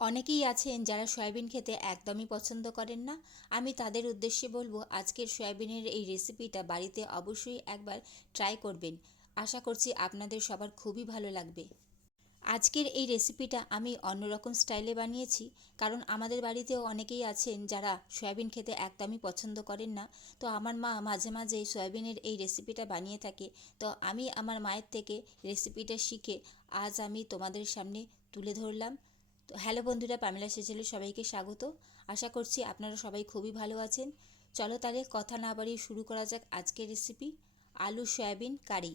অনেকেই আছেন যারা সয়াবিন খেতে একদমই পছন্দ করেন না। আমি তাদের উদ্দেশ্যে বলবো আজকের সয়াবিনের এই রেসিপিটা বাড়িতে অবশ্যই একবার ট্রাই করবেন। আশা করছি আপনাদের সবার খুবই ভালো লাগবে। আজকের এই রেসিপিটা আমি অন্যরকম স্টাইলে বানিয়েছি, কারণ আমাদের বাড়িতেও অনেকেই আছেন যারা সয়াবিন খেতে একদমই পছন্দ করেন না। তো আমার মা মাঝে মাঝে সয়াবিনের এই রেসিপিটা বানিয়ে থাকে। তো আমি আমার মায়ের থেকে রেসিপিটা শিখে আজ আমি তোমাদের সামনে তুলে ধরলাম। তো হ্যালো বন্ধুরা, পামেলা সেচেলে সবাইকে স্বাগত। আশা করছি আপনারা সবাই খুবই ভালো আছেন। চলো তাহলে কথা না বাড়িয়ে শুরু করা যাক আজকের রেসিপি, আলু সয়াবিন কারি।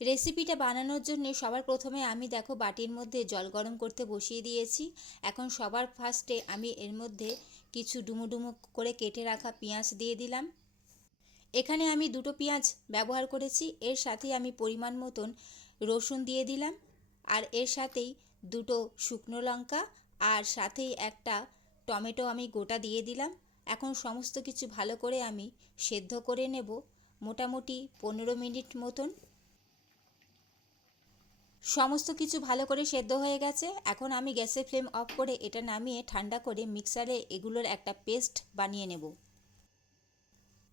রেসিপিটা বানানোর জন্য সবার প্রথমে আমি দেখো বাটির মধ্যে জল গরম করতে বসিয়ে দিয়েছি। এখন সবার ফার্স্টে আমি এর মধ্যে কিছু ডুমো ডুমো করে কেটে রাখা পেঁয়াজ দিয়ে দিলাম। এখানে আমি দুটো পেঁয়াজ ব্যবহার করেছি। এর সাথে আমি পরিমাণ মতন রসুন দিয়ে দিলাম, আর এর সাথেই দুটো শুকনো লঙ্কা, আর সাথেই একটা টমেটো আমি গোটা দিয়ে দিলাম। এখন সমস্ত কিছু ভালো করে আমি সেদ্ধ করে নেব, মোটামুটি 15 মিনিট মতন। সমস্ত কিছু ভালো করে সেদ্ধ হয়ে গেছে। এখন আমি গ্যাসের ফ্লেম অফ করে এটা নামিয়ে ঠান্ডা করে মিক্সারে এগুলোর একটা পেস্ট বানিয়ে নেব।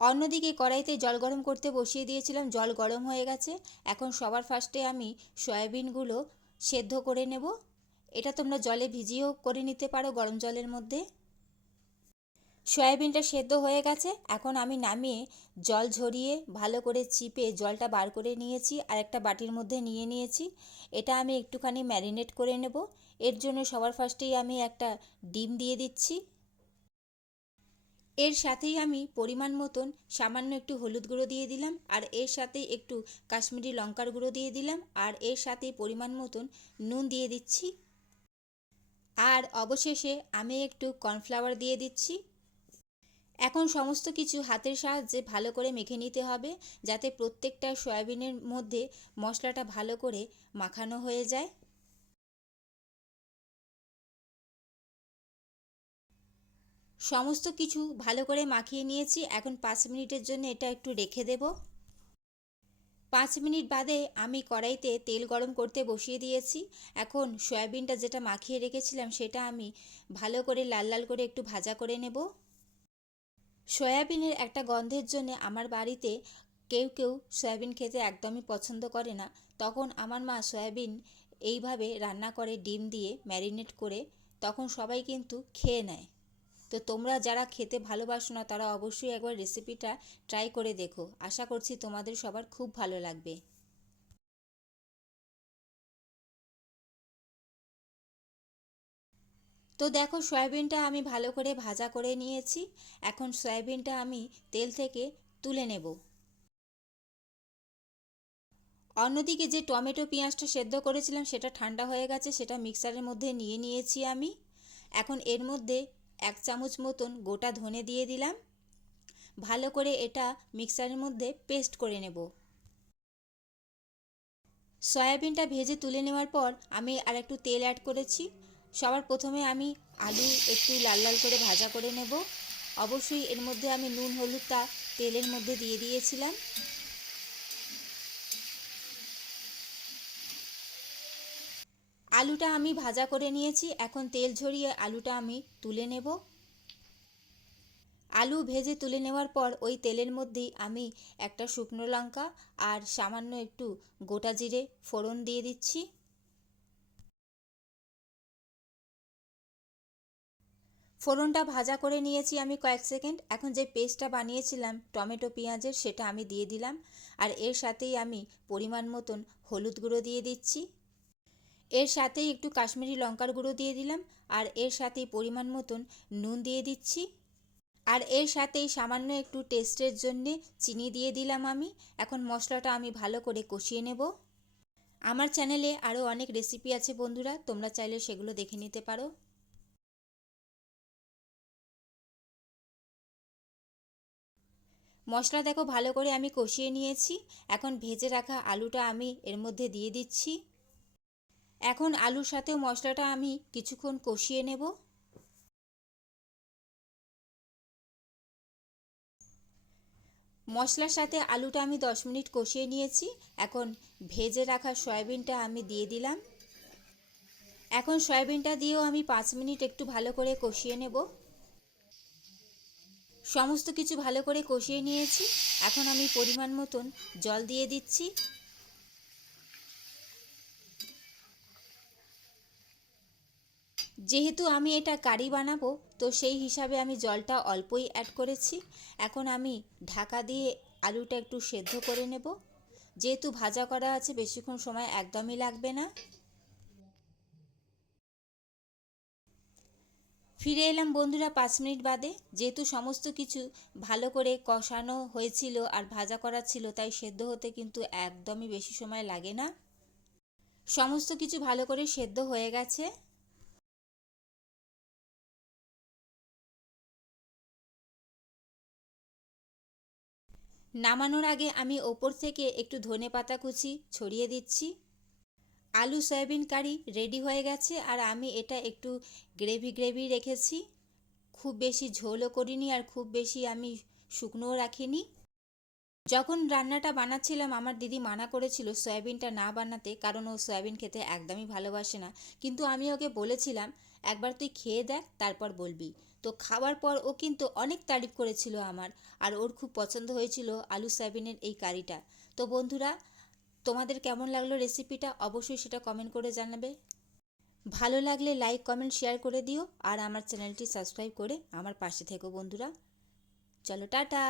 অন্যদিকে কড়াইতে জল গরম করতে বসিয়ে দিয়েছিলাম, জল গরম হয়ে গেছে। এখন সবার ফার্স্টে আমি সয়াবিনগুলো সেদ্ধ করে নেব। এটা তোমরা জলে ভিজিয়েও করে নিতে পারো, গরম জলের মধ্যে। সয়াবিনটা সেদ্ধ হয়ে গেছে। এখন আমি নামিয়ে জল ঝরিয়ে ভালো করে চিপে জলটা বার করে নিয়েছি, আর একটা বাটির মধ্যে নিয়ে নিয়েছি। এটা আমি একটুখানি ম্যারিনেট করে নেব। এর জন্য সবার ফার্স্টেই আমি একটা ডিম দিয়ে দিচ্ছি। এর সাথেই আমি পরিমাণ মতন সামান্য একটু হলুদ গুঁড়ো দিয়ে দিলাম, আর এর সাথেই একটু কাশ্মীরি লঙ্কার গুঁড়ো দিয়ে দিলাম, আর এর সাথেই পরিমাণ মতন নুন দিয়ে দিচ্ছি। আর অবশেষে আমি একটু কর্নফ্লাওয়ার দিয়ে দিচ্ছি। এখন সমস্ত কিছু হাতের সাহায্যে ভালো করে মেখে নিতে হবে, যাতে প্রত্যেকটা সয়াবিনের মধ্যে মশলাটা ভালো করে মাখানো হয়ে যায়। সমস্ত কিছু ভালো করে মাখিয়ে নিয়েছি। এখন 5 মিনিটের জন্য এটা একটু রেখে দেব। 5 মিনিট বাদে আমি কড়াইতে তেল গরম করতে বসিয়ে দিয়েছি। এখন সয়াবিনটা যেটা মাখিয়ে রেখেছিলাম সেটা আমি ভালো করে লাল লাল করে একটু ভাজা করে নেব। সয়াবিনের একটা গন্ধের জন্য আমার বাড়িতে কেউ কেউ সয়াবিন খেতে একদমই পছন্দ করে না। তখন আমার মা সয়াবিন এইভাবে রান্না করে ডিম দিয়ে ম্যারিনেট করে, তখন সবাই কিন্তু খেয়ে নেয়। তো তোমরা যারা খেতে ভালোবাসো না তারা অবশ্যই একবার রেসিপিটা ট্রাই করে দেখো। আশা করছি তোমাদের সবার খুব ভালো লাগবে। তো দেখো সয়াবিনটা আমি ভালো করে ভাজা করে নিয়েছি। এখন সয়াবিনটা আমি তেল থেকে তুলে নেব। অন্যদিকে যে টমেটো পেঁয়াজটা সেদ্ধ করেছিলাম সেটা ঠান্ডা হয়ে গেছে, সেটা মিক্সারের মধ্যে নিয়ে নিয়েছি আমি। এখন এর মধ্যে 1 চামচ মতন গোটা ধনে দিয়ে দিলাম। ভালো করে এটা মিক্সারের মধ্যে পেস্ট করে নেব। সয়াবিনটা ভেজে তুলে নেওয়ার পর আমি আর একটু তেল অ্যাড করেছি। সবার প্রথমে আমি আলু একটু লাল লাল করে ভাজা করে নেব। অবশ্যই এর মধ্যে আমি নুন হলুদটা তেলের মধ্যে দিয়ে দিয়েছিলাম। আলুটা আমি ভাজা করে নিয়েছি। এখন তেল ঝরিয়ে আলুটা আমি তুলে নেব। আলু ভেজে তুলে নেওয়ার পর ওই তেলের মধ্যেই আমি একটা শুকনো লঙ্কা আর সামান্য একটু গোটা জিরে ফোড়ন দিয়ে দিচ্ছি। ফোড়নটা ভাজা করে নিয়েছি আমি কয়েক সেকেন্ড। এখন যে পেস্টটা বানিয়েছিলাম টমেটো পেঁয়াজের সেটা আমি দিয়ে দিলাম, আর এর সাথেই আমি পরিমাণ মতন হলুদ গুঁড়ো দিয়ে দিচ্ছি। এর সাথেই একটু কাশ্মীরি লঙ্কার গুঁড়ো দিয়ে দিলাম, আর এর সাথেই পরিমাণ মতন নুন দিয়ে দিচ্ছি। আর এর সাথেই সামান্য একটু টেস্টের জন্যে চিনি দিয়ে দিলাম আমি। এখন মশলাটা আমি ভালো করে কষিয়ে নেব। আমার চ্যানেলে আরও অনেক রেসিপি আছে বন্ধুরা, তোমরা চাইলে সেগুলো দেখে নিতে পারো। মশলা দেখো ভালো করে আমি কষিয়ে নিয়েছি। এখন ভেজে রাখা আলুটা আমি এর মধ্যে দিয়ে দিচ্ছি। এখন আলুর সাথেও মশলাটা আমি কিছুক্ষণ কষিয়ে নেব। মশলার সাথে আলুটা আমি 10 মিনিট কষিয়ে নিয়েছি। এখন ভেজে রাখা সয়াবিনটা আমি দিয়ে দিলাম। এখন সয়াবিনটা দিয়েও আমি 5 মিনিট একটু ভালো করে কষিয়ে নেব। সমস্ত কিছু ভালো করে কষিয়ে নিয়েছি। এখন আমি পরিমাণ মতন জল দিয়ে দিচ্ছি। যেহেতু আমি এটা কারি বানাবো, তো সেই হিসাবে আমি জলটা অল্পই অ্যাড করেছি। এখন আমি ঢাকা দিয়ে আলুটা একটু সেদ্ধ করে নেব। যেহেতু ভাজা করা আছে, বেশিক্ষণ সময় একদমই লাগবে না। ফিরে এলাম বন্ধুরা 5 মিনিট বাদে। যেহেতু সমস্ত কিছু ভালো করে কষানো হয়েছিল আর ভাজা করা ছিল, তাই সেদ্ধ হতে কিন্তু একদমই বেশি সময় লাগে না। সমস্ত কিছু ভালো করে সেদ্ধ হয়ে গেছে। নামানোর আগে আমি ওপর থেকে একটু ধনেপাতা কুচি ছড়িয়ে দিচ্ছি। আলু সয়াবিন কারি রেডি হয়ে গেছে। আর আমি এটা একটু গ্রেভি গ্রেভি রেখেছি, খুব বেশি ঝোলও করিনি আর খুব বেশি আমি শুকনোও রাখিনি। যখন রান্নাটা বানাচ্ছিলাম, আমার দিদি মানা করেছিল সয়াবিনটা না বানাতে, কারণ ও সয়াবিন খেতে একদমই ভালোবাসে না। কিন্তু আমি ওকে বলেছিলাম একবার তুই খেয়ে দেখ, তারপর বলবি। তো খাওয়ার পর ও কিন্তু অনেক তারিফ করেছিল আমার, আর ওর খুব পছন্দ হয়েছিল আলু সয়াবিনের এই কারিটা। তো বন্ধুরা, তোমাদের কেমন লাগলো রেসিপিটা অবশ্যই সেটা কমেন্ট করে জানাবে। ভালো লাগলে লাইক কমেন্ট শেয়ার করে দিও, আর আমার চ্যানেলটি সাবস্ক্রাইব করে আমার পাশে থেকো বন্ধুরা। চলো টাটা।